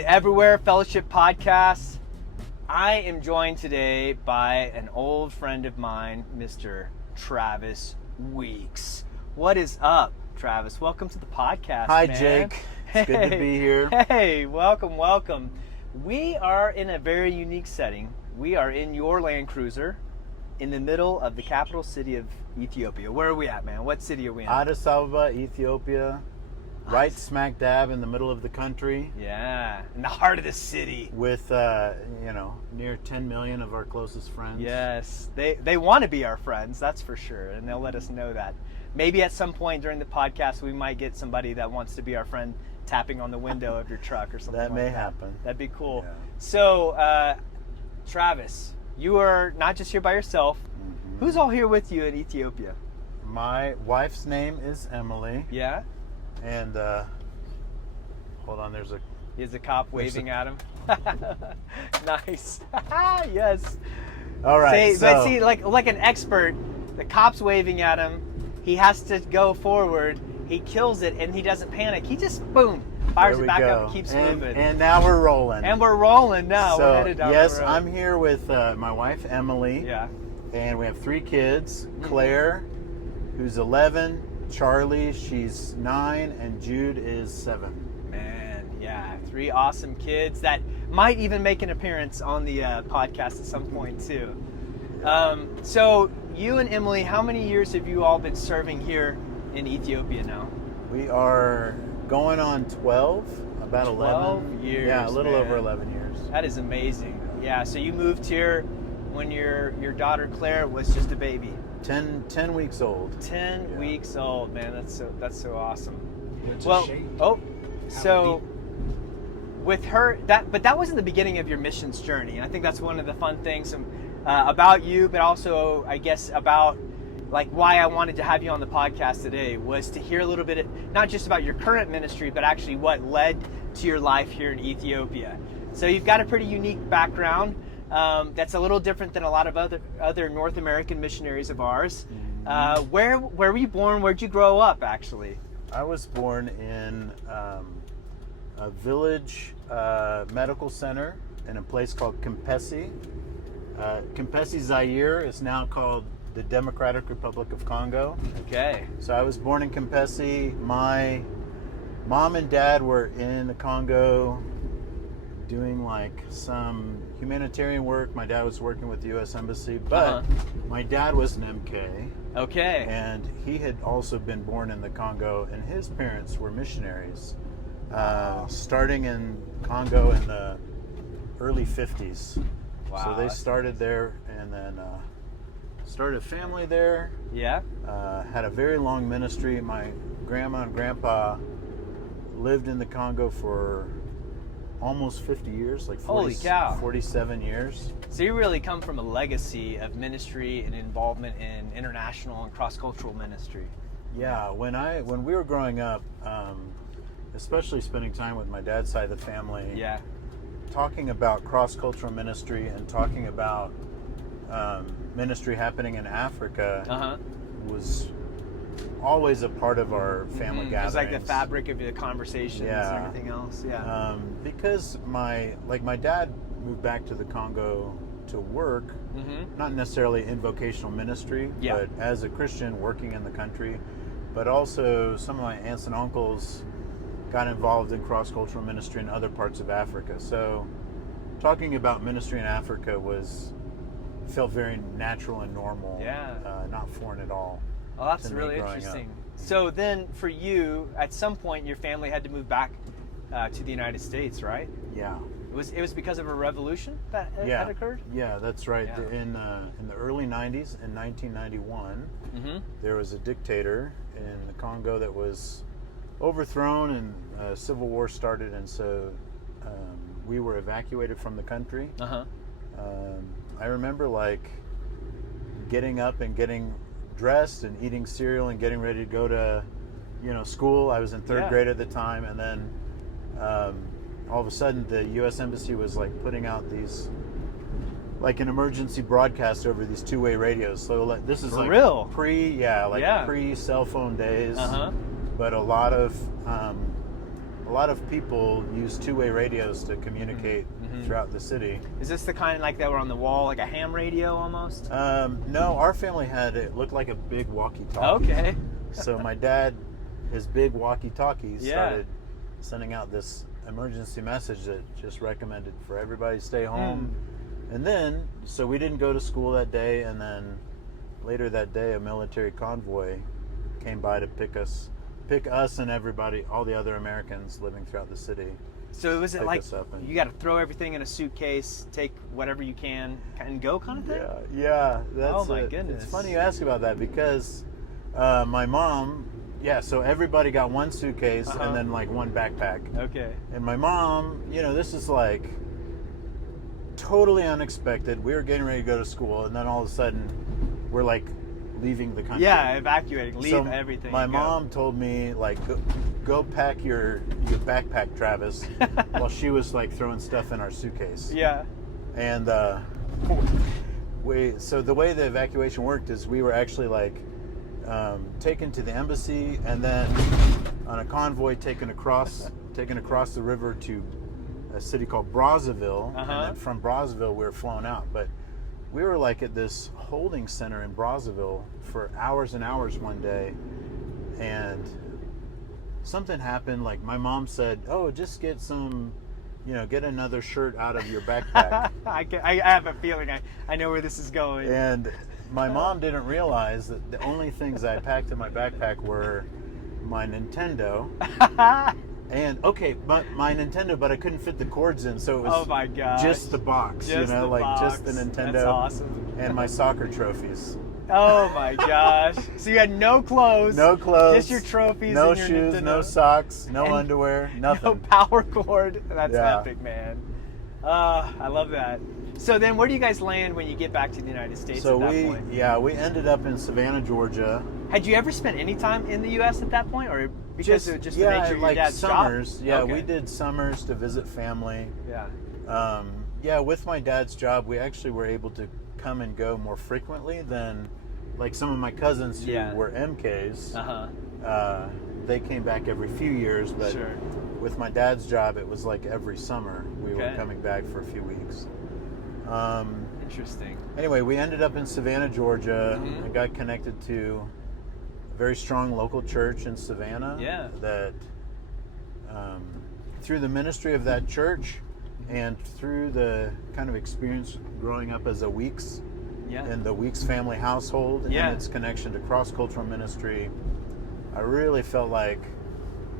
the Everywhere Fellowship Podcast. I am joined today by an old friend of mine, Mr. Travis Weeks. What is up, Travis? Welcome to the podcast, Hi, man. Jake. It's good to be here. Hey, welcome. We are in a very unique setting. We are in your Land Cruiser in the middle of the capital city of Ethiopia. Where are we at, man? What city are we in? Addis Ababa, Ethiopia. Right smack dab in the middle of the country. Yeah, in the heart of the city. With, near 10 million of our closest friends. Yes, they want to be our friends, that's for sure, and they'll let us know that. Maybe at some point during the podcast, we might get somebody that wants to be our friend tapping on the window of your truck or something like that. That may happen. That'd be cool. Yeah. So, Travis, you are not just here by yourself. Mm-hmm. Who's all here with you in Ethiopia? My wife's name is Emily. Yeah? And, hold on, there's a cop waving at him. Nice. Yes. All right. But see, like an expert, the cop's waving at him. He has to go forward. He kills it, and he doesn't panic. He just, boom, fires it back up and keeps moving. And now we're rolling. And we're rolling now. So, we're headed down yes, the road. I'm here with my wife, Emily. Yeah. And we have 3 kids. Claire, who's 11. Charlie, she's 9, and Jude is 7. Man, yeah, 3 awesome kids that might even make an appearance on the podcast at some point too. So you and Emily, how many years have you all been serving here in Ethiopia now? We are going on 12, about 12 11 years. Yeah, a little man. over 11 years. That is amazing. Yeah, so you moved here when your daughter Claire was just a baby. 10 weeks old. 10 weeks old, man. That's so awesome. It's Well, a shame. so with her, that wasn't the beginning of your missions journey, and I think that's one of the fun things about you, but also I guess about like why I wanted to have you on the podcast today was to hear a little bit, not just about your current ministry, but actually what led to your life here in Ethiopia. So you've got a pretty unique background. That's a little different than a lot of other North American missionaries of ours. Where were you born? Where'd you grow up, actually? I was born in a village medical center in a place called Kempesi. Kempesi, Zaire is now called the Democratic Republic of Congo. Okay. So I was born in Kempesi. My mom and dad were in the Congo doing like some humanitarian work. My dad was working with the U.S. Embassy, but my dad was an MK. Okay. And he had also been born in the Congo, and his parents were missionaries, starting in Congo in the early 50s. Wow. So they started there and then started a family there. Yeah. Had a very long ministry. My grandma and grandpa lived in the Congo for almost 50 years, like 40, Holy cow. 47 years. So you really come from a legacy of ministry and involvement in international and cross-cultural ministry. Yeah, when we were growing up, especially spending time with my dad's side of the family, talking about cross-cultural ministry and talking about ministry happening in Africa was always a part of our family gatherings. It's like the fabric of the conversations and everything else. Yeah. Because my dad moved back to the Congo to work, not necessarily in vocational ministry, but as a Christian working in the country. But also some of my aunts and uncles got involved in cross-cultural ministry in other parts of Africa. So talking about ministry in Africa felt very natural and normal, not foreign at all. Oh, that's really interesting. So then for you, at some point, your family had to move back to the United States, right? Yeah. It was because of a revolution that occurred? Yeah, that's right. Yeah. In the early 90s, in 1991, there was a dictator in the Congo that was overthrown and a civil war started, and so we were evacuated from the country. I remember like getting up and getting dressed and eating cereal and getting ready to go to school. I was in 3rd grade at the time, and then all of a sudden the U.S. Embassy was like putting out these like an emergency broadcast over these 2-way radios. So like, this is like real pre cell phone days, but a lot of a lot of people use two-way radios to communicate throughout the city. Is this the kind like that were on the wall, like a ham radio almost? No, our family had it looked like a big walkie-talkie. Okay. So my dad, his big walkie-talkie, Yeah. started sending out this emergency message that just recommended for everybody to stay home. And then, so we didn't go to school that day, and then later that day, a military convoy came by to pick us and everybody, all the other Americans living throughout the city. So was it pick like us up and- you got to throw everything in a suitcase, take whatever you can, and go kind of thing? Yeah. That's Oh my goodness. It's funny you ask about that because my mom, so everybody got one suitcase and then like one backpack. Okay. And my mom, this is like totally unexpected. We were getting ready to go to school, and then all of a sudden, we're like leaving the country. Yeah, evacuating, leave So everything. My and go. mom told me like, go pack your backpack, Travis, while she was like throwing stuff in our suitcase. Yeah. And so the way the evacuation worked is we were actually like taken to the embassy, and then on a convoy taken across the river to a city called Brazzaville, and then from Brazzaville we were flown out. But we were like at this holding center in Brazzaville for hours and hours one day, and something happened. Like my mom said, "Oh, just get some, get another shirt out of your backpack." I have a feeling I know where this is going. And my mom didn't realize that the only things I packed in my backpack were my Nintendo. But my Nintendo, but I couldn't fit the cords in, so it was Oh my gosh. just the box, Just the box. just the Nintendo. That's awesome. And my soccer trophies. Oh my gosh. So you had no clothes. No clothes. Just your trophies No and your shoes, Nintendo. no socks, no And underwear, No nothing. power cord. That's Yeah. epic, man. I love that. So then where do you guys land when you get back to the United States So at that point? we ended up in Savannah, Georgia. Had you ever spent any time in the U.S. at that point, or because of just the nature of your like dad's summers. job? Yeah, Okay. we did summers to visit family. Yeah. With my dad's job, we actually were able to come and go more frequently than like some of my cousins who were MKs. They came back every few years, but Sure. with my dad's job, it was like every summer we were Okay. coming back for a few weeks. Interesting. Anyway, we ended up in Savannah, Georgia. Mhm. I got connected to a very strong local church in Savannah. Yeah. That through the ministry of that church and through the kind of experience growing up as a Weeks in the Weeks family household and its connection to cross-cultural ministry, I really felt like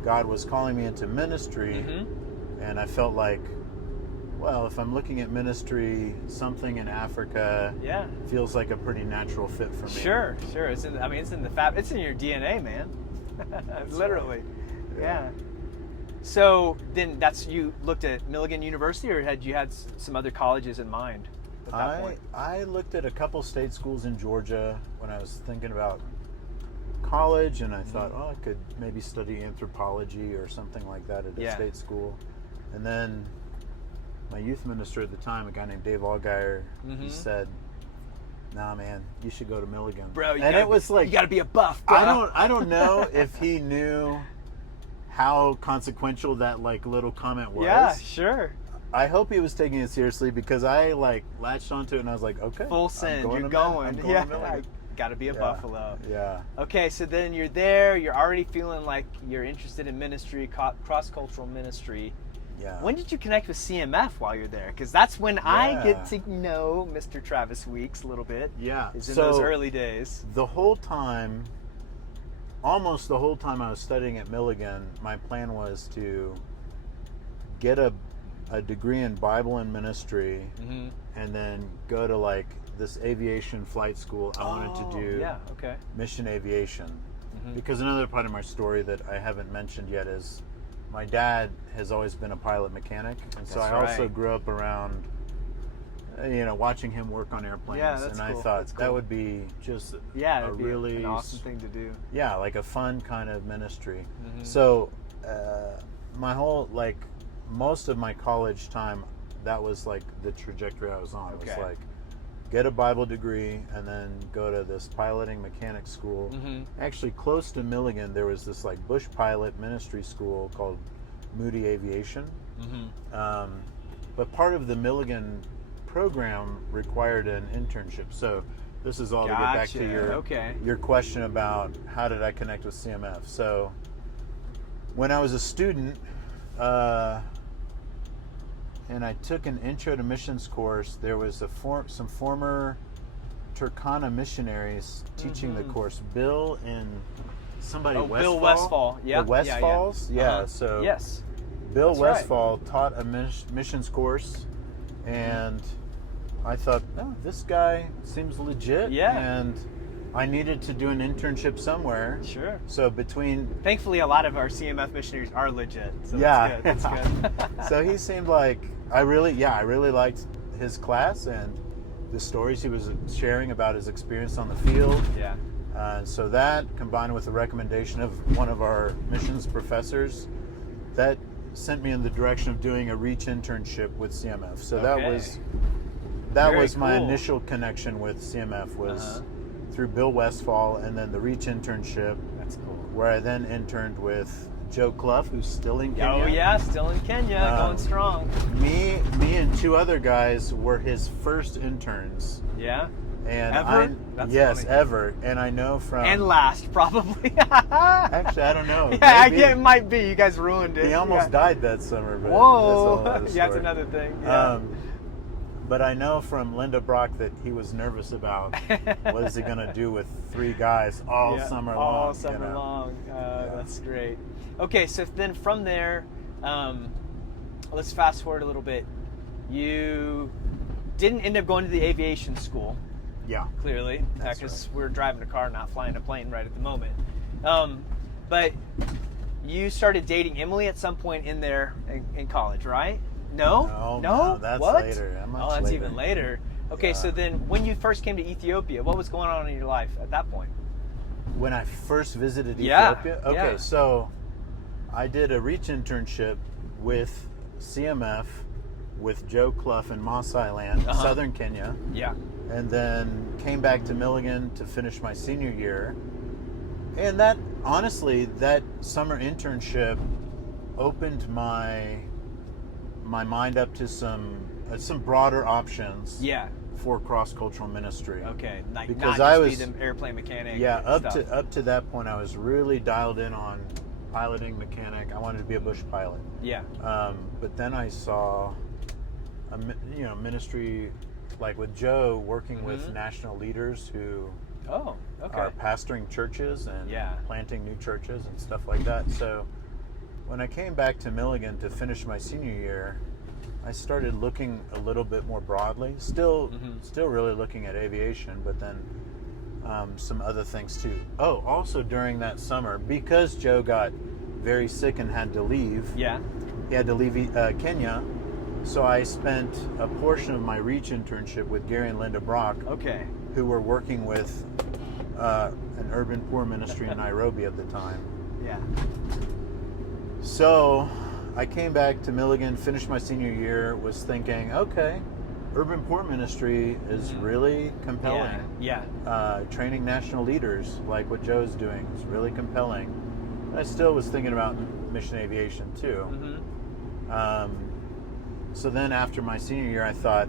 God was calling me into ministry. And I felt like, well, if I'm looking at ministry, something in Africa feels like a pretty natural fit for me. Sure. It's in it's in your DNA, man. Literally. Yeah. So then you looked at Milligan University, or had you had some other colleges in mind at that point? I looked at a couple state schools in Georgia when I was thinking about college, and I thought, I could maybe study anthropology or something like that at a state school. And then my youth minister at the time, a guy named Dave Allgaier, he said, "Nah, man, you should go to Milligan." Bro, it was like, you got to be a buff, bro. I don't know if he knew how consequential that like little comment was. Yeah, sure. I hope he was taking it seriously, because I like latched onto it and I was like, okay, Full send. You're I'm going. to Yeah. Milligan. Got to be a Buffalo. Yeah. Okay, so then you're there. You're already feeling like you're interested in ministry, cross-cultural ministry. Yeah. When did you connect with CMF while you're there? Because that's when I get to know Mr. Travis Weeks a little bit. Yeah. Is in those early days. The whole time, almost the whole time I was studying at Milligan, my plan was to get a degree in Bible and ministry, and then go to like this aviation flight school. I wanted to do mission aviation. Because another part of my story that I haven't mentioned yet is my dad has always been a pilot mechanic, and so I also grew up around watching him work on airplanes. Yeah, that's and cool. I thought that would be just a really an awesome thing to do. Yeah, like a fun kind of ministry. So my whole most of my college time, that was like the trajectory I was on. It was like get a Bible degree and then go to this piloting mechanic school. Actually, close to Milligan, there was this like bush pilot ministry school called Moody Aviation. Mm-hmm. But part of the Milligan program required an internship. So this is all to get back to your question about how did I connect with CMF. So when I was a student, and I took an Intro to Missions course, there was some former Turkana missionaries teaching the course. Bill and somebody Westfall. Bill Westfall. Yeah. The Westfalls. Yeah. So yes. Bill That's Westfall taught a missions course, and I thought, oh, this guy seems legit. Yeah. And I needed to do an internship somewhere. Sure. So thankfully, a lot of our CMF missionaries are legit. So yeah. That's good. So he seemed like I really liked his class and the stories he was sharing about his experience on the field. Yeah. So that, combined with the recommendation of one of our missions professors, that sent me in the direction of doing a Reach internship with CMF. So that was my initial connection with CMF was through Bill Westfall, and then the Reach internship. That's cool. Where I then interned with Joe Clough, who's still in Kenya. Oh yeah, still in Kenya, going strong. Me and two other guys were his first interns. Yeah. And ever? That's funny. Ever. And I know from and last probably. Actually, I don't know. Yeah, it might be. You guys ruined it. He almost died that summer. But whoa, that's that's another thing. Yeah. But I know from Linda Brock that he was nervous about what is he going to do with three guys all summer long. All summer long. That's great. Okay, so then from there, let's fast forward a little bit. You didn't end up going to the aviation school. Yeah. Clearly, because we're driving a car, not flying a plane right at the moment. But you started dating Emily at some point in there in college, right? No, that's what? later. That's later. even later. Okay, Yeah. so then when you first came to Ethiopia, what was going on in your life at that point? When I first visited Ethiopia? Okay, yeah. So I did a Reach internship with CMF, with Joe Clough in Maasai Land, southern Kenya. Yeah. And then came back to Milligan to finish my senior year. And that, honestly, that summer internship opened my mind up to some broader options. Yeah. For cross-cultural ministry. Okay, because not just be the airplane mechanic. Yeah, up to that point, I was really dialed in on piloting mechanic. I wanted to be a bush pilot. Yeah. But then I saw a ministry like with Joe working with national leaders who are pastoring churches and planting new churches and stuff like that. So when I came back to Milligan to finish my senior year, I started looking a little bit more broadly. Still really looking at aviation, but then some other things too. Oh, also during that summer, because Joe got very sick and had to leave. Yeah. He had to leave Kenya. So I spent a portion of my Reach internship with Gary and Linda Brock. Okay. Who were working with an urban poor ministry in Nairobi at the time. Yeah. So I came back to Milligan, finished my senior year, was thinking, okay, urban poor ministry is really compelling. Yeah. Training national leaders like what Joe's doing is really compelling. I still was thinking about mission aviation too. So then after my senior year, I thought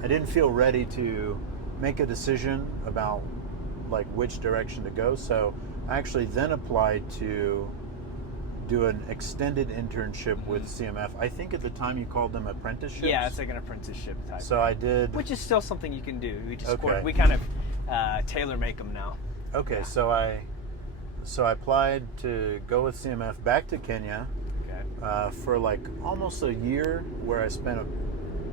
I didn't feel ready to make a decision about like which direction to go. So I actually then applied to do an extended internship with CMF. I think at the time you called them apprenticeships. Yeah, it's like an apprenticeship type. So I did, which is still something you can do. We just we kind of tailor make them now. Okay, so I applied to go with CMF back to Kenya. For like almost a year, where I spent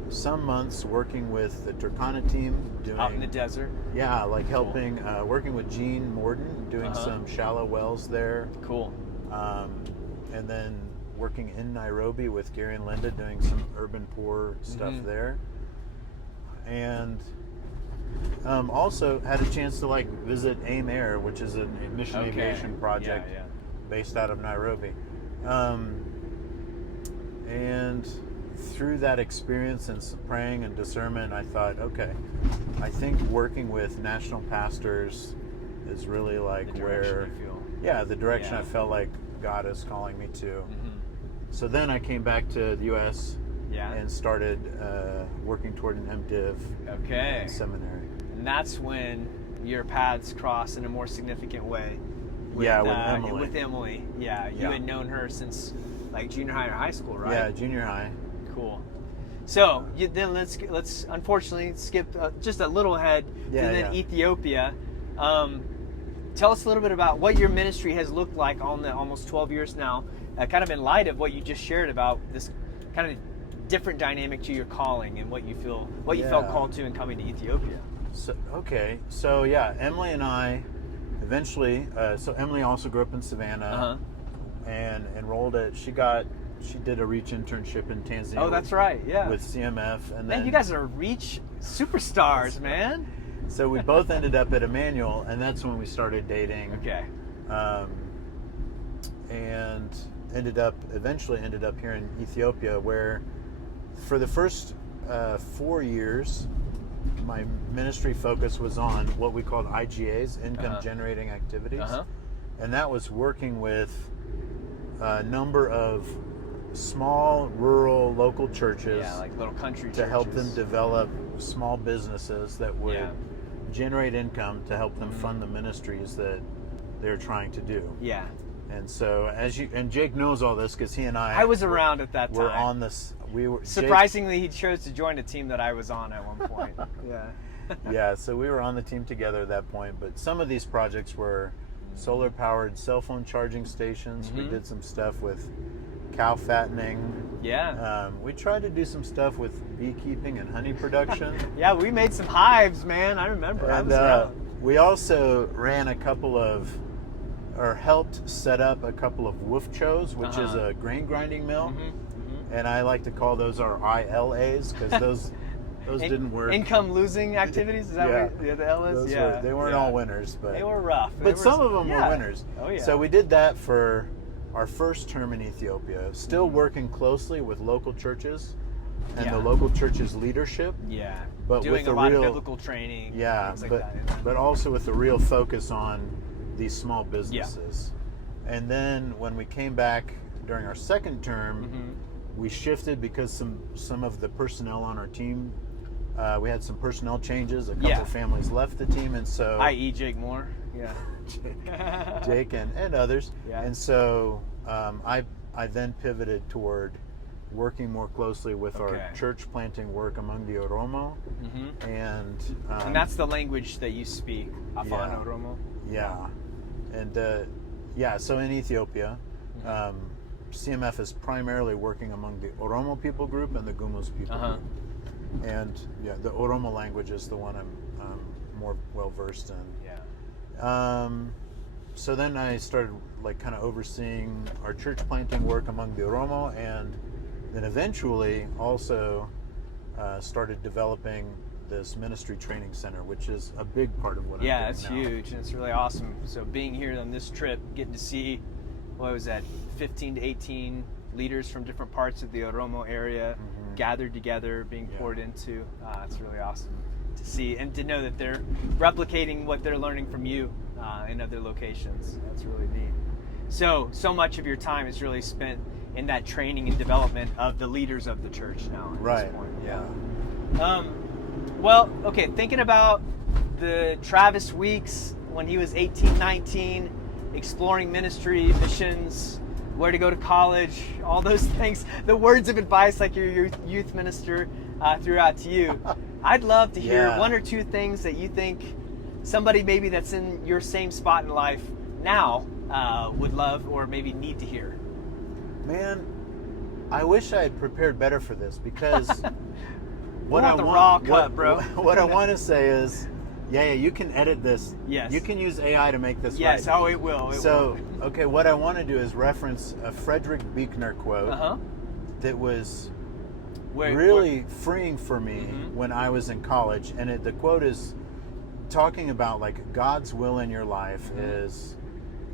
some months working with the Turkana team, doing out in the desert. Yeah, like helping, working with Gene Morden, doing some shallow wells there. Cool. And then working in Nairobi with Gary and Linda, doing some urban poor stuff there. And also had a chance to like visit AIM Air, which is a mission aviation project based out of Nairobi. And through that experience and some praying and discernment, I thought, okay, I think working with national pastors is really like where, the direction I felt like God is calling me to. So then I came back to the U.S. Yeah. and started working toward an MDiv Okay. in seminary. And that's when your paths cross in a more significant way. With Emily. With Emily. Yeah. You had known her since like junior high or high school, right? Yeah, junior high. Cool. So then let's unfortunately skip just a little ahead to then Ethiopia. Tell us a little bit about what your ministry has looked like on the almost 12 years now, kind of in light of what you just shared about this kind of different dynamic to your calling and what you felt called to in coming to Ethiopia. So Emily and I eventually. So Emily also grew up in Savannah and enrolled at. She did a Reach internship in Tanzania. Oh, that's right. Yeah. With CMF, and then you guys are Reach superstars, man. So we both ended up at Emmanuel, and that's when we started dating. Okay. And eventually ended up here in Ethiopia, where for the first 4 years, my ministry focus was on what we called IGAs, income generating activities, and that was working with a number of small, rural, local churches, like little country to churches, help them develop small businesses that would generate income to help them fund the ministries that they're trying to do. Yeah. And so, Jake knows all this because he and I was around at that time. We're on this. Surprisingly, he chose to join a team that I was on at one point. Yeah. So we were on the team together at that point. But some of these projects were solar-powered cell phone charging stations. We did some stuff with cow fattening. Yeah. We tried to do some stuff with beekeeping and honey production. Yeah, we made some hives, man. I remember. And we also ran helped set up a couple of woofchos, which is a grain grinding mill. And I like to call those our ILAs because those didn't work. Income losing activities? Is that what the L is? They weren't all winners, but they were rough. But some of them were winners. Oh yeah. So we did that for our first term in Ethiopia, still working closely with local churches and the local church's leadership. Yeah. But doing with a lot of biblical training. Yeah, things like that. But also with a real focus on these small businesses. Yeah. And then when we came back during our second term, we shifted because some of the personnel on our team, we had some personnel changes. A couple families left the team, and so i.e. Jake Moore. Yeah. Jake and others. Yeah. And so I then pivoted toward working more closely with our church planting work among the Oromo, and that's the language that you speak, Afan Oromo. Yeah, and so in Ethiopia, CMF is primarily working among the Oromo people group and the Gumuz people group, and the Oromo language is the one I'm more well versed in. Yeah. So then I started kind of overseeing our church planting work among the Oromo, and then eventually also started developing this ministry training center, which is a big part of what I'm doing now. It's huge, and it's really awesome. So being here on this trip, getting to see, 15 to 18 leaders from different parts of the Oromo area gathered together, being poured into. It's really awesome to see and to know that they're replicating what they're learning from you in other locations. That's really neat. So much of your time is really spent in that training and development of the leaders of the church now at this point. Yeah. Thinking about the Travis Weeks when he was 18, 19, exploring ministry, missions, where to go to college, all those things, the words of advice like your youth minister threw out to you. I'd love to hear one or two things that you think somebody maybe that's in your same spot in life now would love or maybe need to hear. Man, I wish I had prepared better for this because what I want to say is, you can edit this. Yes. You can use AI to make this right. Yes, it will. What I want to do is reference a Frederick Buechner quote that was really freeing for me when I was in college. And the quote is talking about God's will in your life is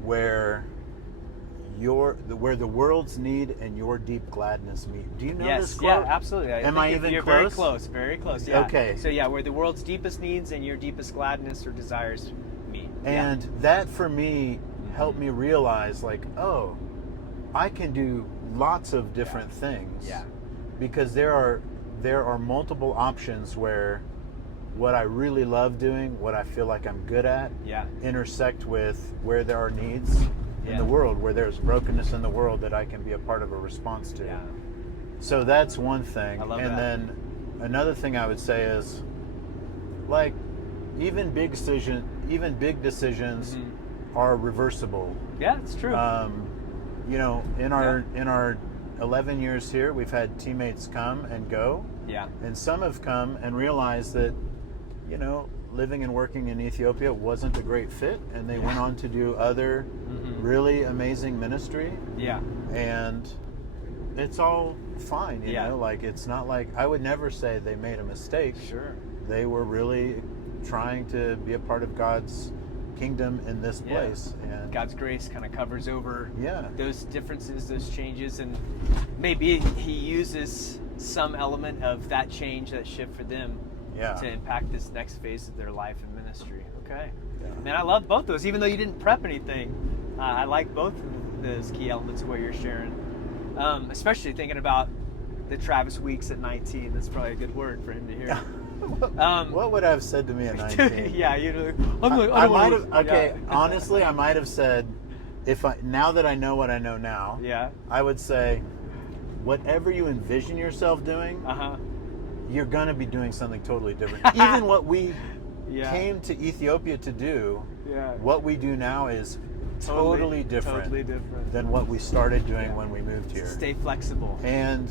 where the world's need and your deep gladness meet. Do you know this quote? Yeah, absolutely. You're close? Very close. Yeah. Okay. So where the world's deepest needs and your deepest gladness or desires meet. And that for me helped me realize I can do lots of different things. Yeah. Because there are multiple options where what I really love doing, what I feel like I'm good at, intersect with where there are needs in the world, where there's brokenness in the world that I can be a part of a response to. Yeah. So that's one thing. I love and that. then another thing I would say is, like, even big decisions are reversible. Yeah, it's true. You know, in our 11 years here, we've had teammates come and go. Yeah. And some have come and realized that, you know, living and working in Ethiopia wasn't a great fit, and they went on to do other really amazing ministry. Yeah. And it's all fine, you know, like, it's not like, I would never say they made a mistake. Sure. They were really trying to be a part of God's kingdom in this place. And God's grace kind of covers over yeah, those differences, those changes, and maybe he uses some element of that change, that shift for them to impact this next phase of their life and ministry. Okay. Man, I love both those, even though you didn't prep anything. I like both of those key elements of what you're sharing, especially thinking about the Travis weeks at 19. That's probably a good word for him to hear. What would I have said to me at 19? Yeah, I might have. Okay, honestly, I might have said, now that I know what I know now, I would say, whatever you envision yourself doing, you're gonna be doing something totally different. Even what we came to Ethiopia to do, what we do now is totally different than what we started doing when we moved here. Stay flexible. And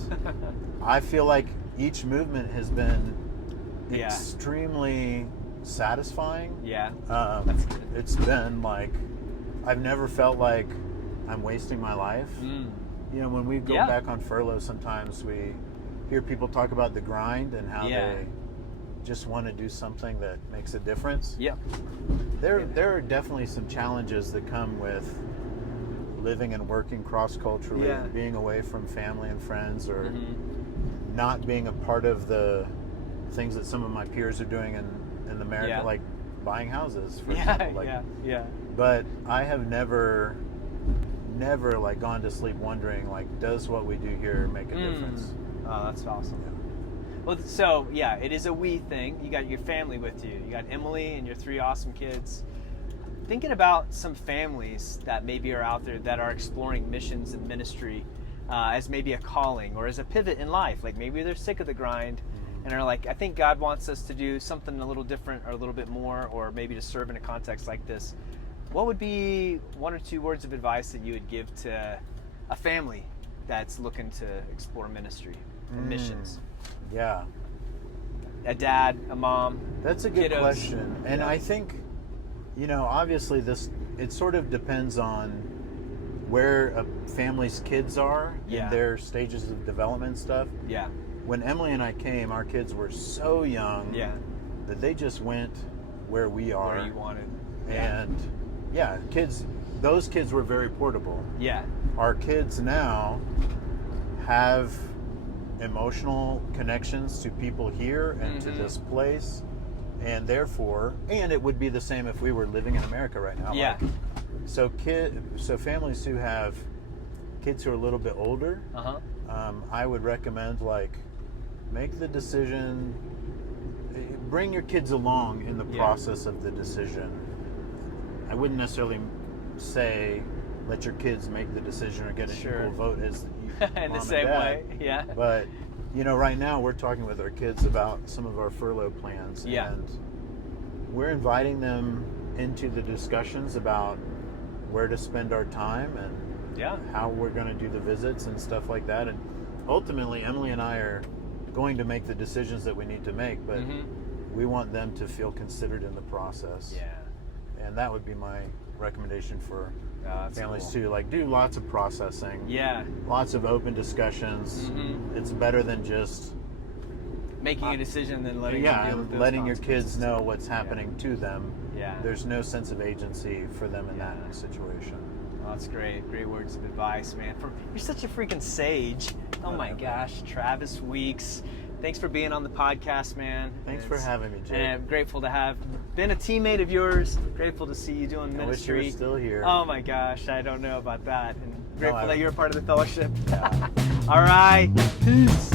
I feel like each movement has been extremely satisfying. That's good. It's been like, I've never felt like I'm wasting my life. You know, when we go back on furlough, sometimes we hear people talk about the grind and how they just want to do something that makes a difference. There are definitely some challenges that come with living and working cross-culturally, being away from family and friends, or not being a part of the things that some of my peers are doing in America, like buying houses, for example. Like, but I have never like gone to sleep wondering, like, does what we do here make a difference? Oh, that's awesome. Well, so it is a we thing. You got your family with you. You got Emily and your 3 awesome kids. Thinking about some families that maybe are out there that are exploring missions and ministry as maybe a calling or as a pivot in life. Like, maybe they're sick of the grind and are like, I think God wants us to do something a little different or a little bit more, or maybe to serve in a context like this. What would be 1 or 2 words of advice that you would give to a family that's looking to explore ministry or missions? Yeah. A dad, a mom. That's a good kiddos. question. And I think, you know, obviously it sort of depends on where a family's kids are in their stages of development and stuff. When Emily and I came, our kids were so young that they just went where we are. Where you wanted. And those kids were very portable. Our kids now have emotional connections to people here and to this place, and therefore, and it would be the same if we were living in America right now. Like, so families who have kids who are a little bit older, I would recommend, like, make the decision, bring your kids along in the process of the decision. I wouldn't necessarily say let your kids make the decision or get an equal vote as in the same way. But, you know, right now we're talking with our kids about some of our furlough plans, and we're inviting them into the discussions about where to spend our time and how we're going to do the visits and stuff like that. And ultimately, Emily and I are going to make the decisions that we need to make, but we want them to feel considered in the process. And that would be my recommendation for families too. Like, do lots of processing. Lots of open discussions. It's better than just making a decision than letting them deal with those letting your kids know what's happening to them. There's no sense of agency for them in that situation. Oh, that's great. Great words of advice, man. You're such a freaking sage. Oh my gosh, Travis Weeks, thanks for being on the podcast, man. Thanks for having me, Jake. And I'm grateful to have been a teammate of yours. Grateful to see you doing I wish ministry. you were still here. Oh my gosh, I don't know about that. And grateful I- that you're a part of the fellowship. Yeah. All right. Peace.